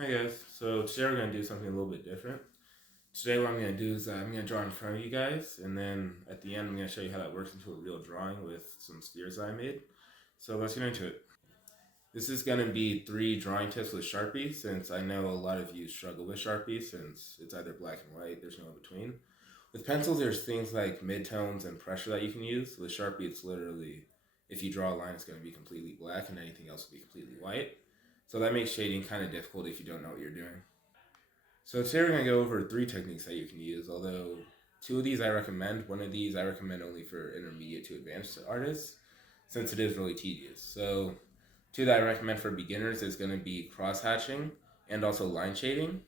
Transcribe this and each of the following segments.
Hi guys, so today we're going to do something a little bit different. Today what I'm going to do is I'm going to draw in front of you guys, and then at the end I'm going to show you how that works into a real drawing with some spheres that I made. So let's get into it. This is going to be 3 drawing tips with Sharpie, since I know a lot of you struggle with Sharpie since it's either black and white, there's no in between. With pencils, there's things like midtones and pressure that you can use. With Sharpie, it's literally, if you draw a line, it's going to be completely black and anything else will be completely white. So that makes shading kind of difficult if you don't know what you're doing. So today we're going to go over 3 techniques that you can use, although 2 of these I recommend. One of these I recommend only for intermediate to advanced artists, since it is really tedious. So 2 that I recommend for beginners is going to be cross-hatching and also line shading.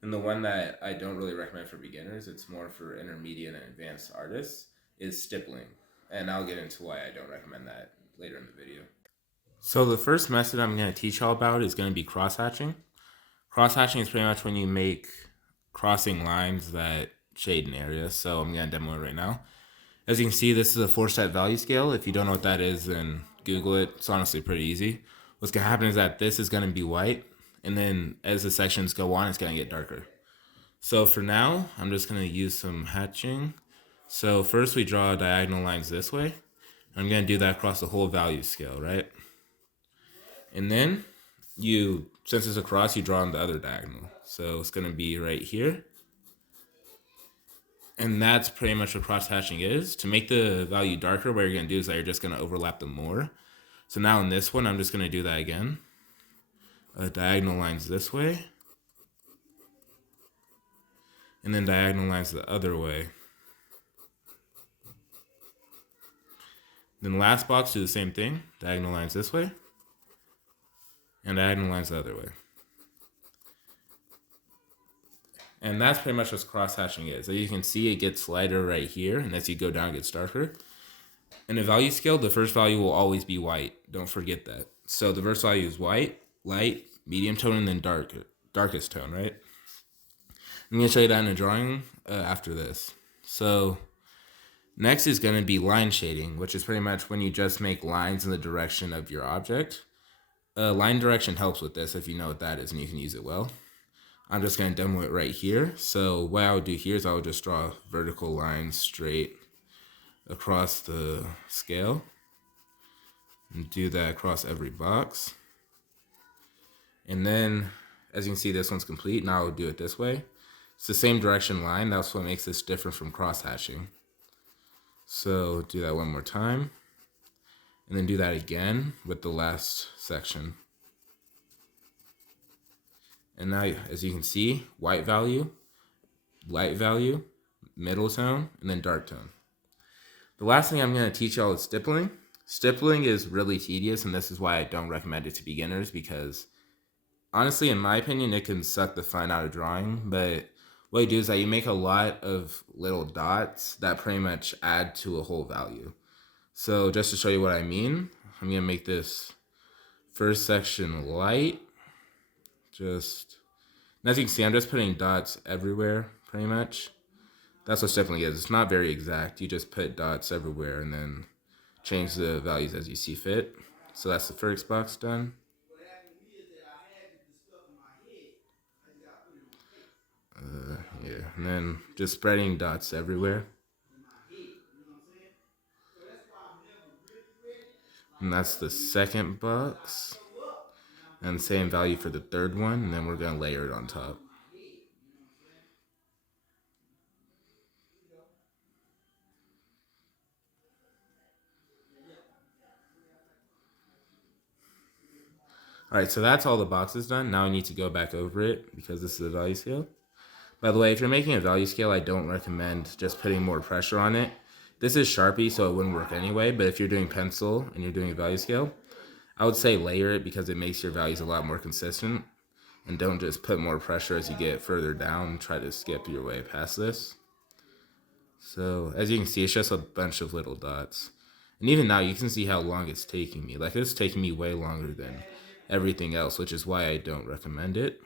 And the one that I don't really recommend for beginners, it's more for intermediate and advanced artists, is stippling. And I'll get into why I don't recommend that later in the video. So the first method I'm going to teach y'all about is going to be cross-hatching. Cross-hatching is pretty much when you make crossing lines that shade an area. So I'm going to demo it right now. As you can see, this is a 4-step value scale. If you don't know what that is, then Google it. It's honestly pretty easy. What's going to happen is that this is going to be white, and then as the sections go on, it's going to get darker. So for now, I'm just going to use some hatching. So first we draw diagonal lines this way. I'm going to do that across the whole value scale, right? And then since it's across, you draw on the other diagonal. So it's going to be right here. And that's pretty much what cross hatching is. To make the value darker, what you're going to do is that you're just going to overlap them more. So now in this one, I'm just going to do that again. Diagonal lines this way. And then diagonal lines the other way. Then the last box, do the same thing. Diagonal lines this way. And diagonal lines the other way. And that's pretty much what cross hatching is. As you can see, it gets lighter right here. And as you go down, it gets darker. In a value scale, the first value will always be white. Don't forget that. So the first value is white, light, medium tone, and then darkest tone, right? I'm going to show you that in a drawing after this. So next is going to be line shading, which is pretty much when you just make lines in the direction of your object. Line direction helps with this if you know what that is and you can use it well. I'm just going to demo it right here. So what I would do here is I would just draw vertical lines straight across the scale. And do that across every box. And then, as you can see, this one's complete. Now I'll do it this way. It's the same direction line. That's what makes this different from cross-hatching. So do that one more time. And then do that again with the last section. And now, as you can see, white value, light value, middle tone, and then dark tone. The last thing I'm going to teach y'all is stippling. Stippling is really tedious, and this is why I don't recommend it to beginners, because honestly, in my opinion, it can suck the fun out of drawing. But what you do is that you make a lot of little dots that pretty much add to a whole value. So just to show you what I mean, I'm going to make this first section light. And as you can see, I'm just putting dots everywhere, pretty much. That's what stippling is. It's not very exact. You just put dots everywhere and then change the values as you see fit. So that's the first box done. Yeah, and then just spreading dots everywhere. And that's the second box. And same value for the third one, and then we're gonna layer it on top. All right, so that's all the boxes done. Now I need to go back over it because this is a value scale. By the way, if you're making a value scale, I don't recommend just putting more pressure on it. This is Sharpie, so it wouldn't work anyway, but if you're doing pencil and you're doing a value scale, I would say layer it because it makes your values a lot more consistent. And don't just put more pressure as you get further down and try to skip your way past this. So as you can see, it's just a bunch of little dots. And even now you can see how long it's taking me. Like it's taking me way longer than everything else, which is why I don't recommend it.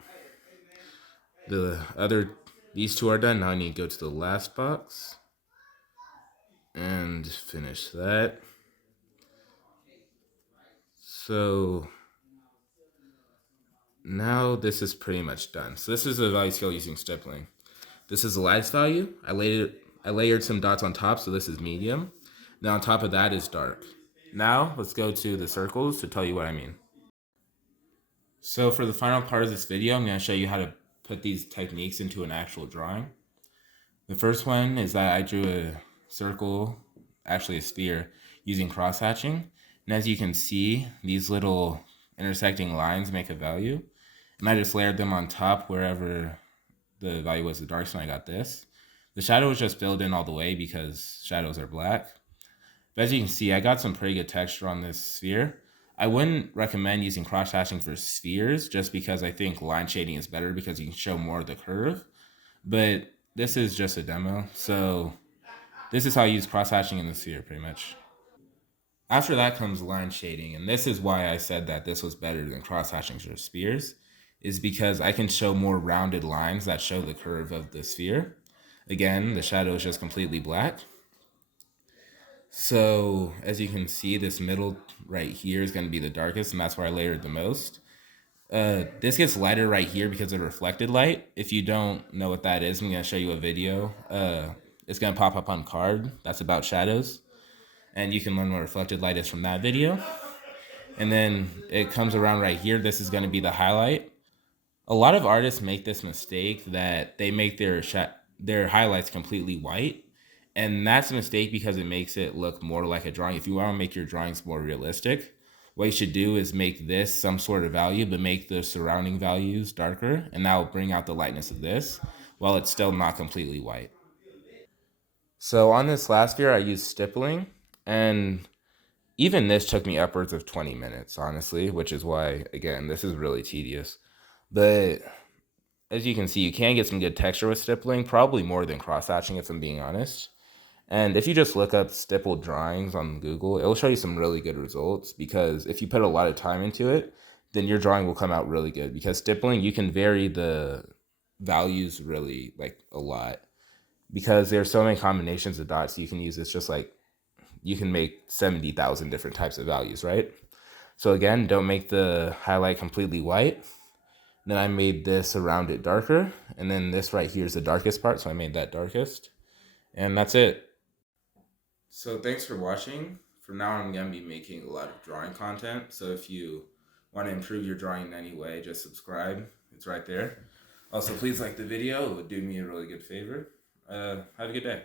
These 2 are done. Now I need to go to the last box and finish that. So Now this is pretty much done. So this is a value scale using stippling. This is the lightest value. I layered some dots on top, so this is medium. Now on top of that is dark. Now let's go to the circles to tell you what I mean. So for the final part of this video, I'm going to show you how to put these techniques into an actual drawing. The first one is that I drew a circle, actually a sphere, using cross-hatching. And as you can see, these little intersecting lines make a value. And I just layered them on top wherever the value was the darkest, and I got this. The shadow was just filled in all the way because shadows are black. But as you can see, I got some pretty good texture on this sphere. I wouldn't recommend using cross-hatching for spheres just because I think line shading is better because you can show more of the curve. But this is just a demo, so this is how I use cross-hatching in the sphere pretty much. After that comes line shading, and this is why I said that this was better than cross-hatching for spheres, is because I can show more rounded lines that show the curve of the sphere. Again, the shadow is just completely black. So as you can see, this middle right here is going to be the darkest, and that's where I layered the most. This gets lighter right here because of reflected light. If you don't know what that is, I'm going to show you a video. It's going to pop up on card. That's about shadows. And you can learn what reflected light is from that video. And then it comes around right here. This is going to be the highlight. A lot of artists make this mistake that they make their highlights completely white. And that's a mistake because it makes it look more like a drawing. If you want to make your drawings more realistic, what you should do is make this some sort of value, but make the surrounding values darker, and that will bring out the lightness of this, while it's still not completely white. So on this last sphere, I used stippling, and even this took me upwards of 20 minutes, honestly, which is why, again, this is really tedious. But as you can see, you can get some good texture with stippling, probably more than cross-hatching if I'm being honest. And if you just look up stippled drawings on Google, it'll show you some really good results, because if you put a lot of time into it, then your drawing will come out really good, because stippling, you can vary the values really like a lot, because there's so many combinations of dots you can use. It's just like you can make 70,000 different types of values, right? So again, don't make the highlight completely white. Then I made this around it darker, and then this right here is the darkest part, so I made that darkest. And that's it. So thanks for watching. From now on, I'm going to be making a lot of drawing content. So if you want to improve your drawing in any way, just subscribe. It's right there. Also, please like the video. It would do me a really good favor. Have a good day.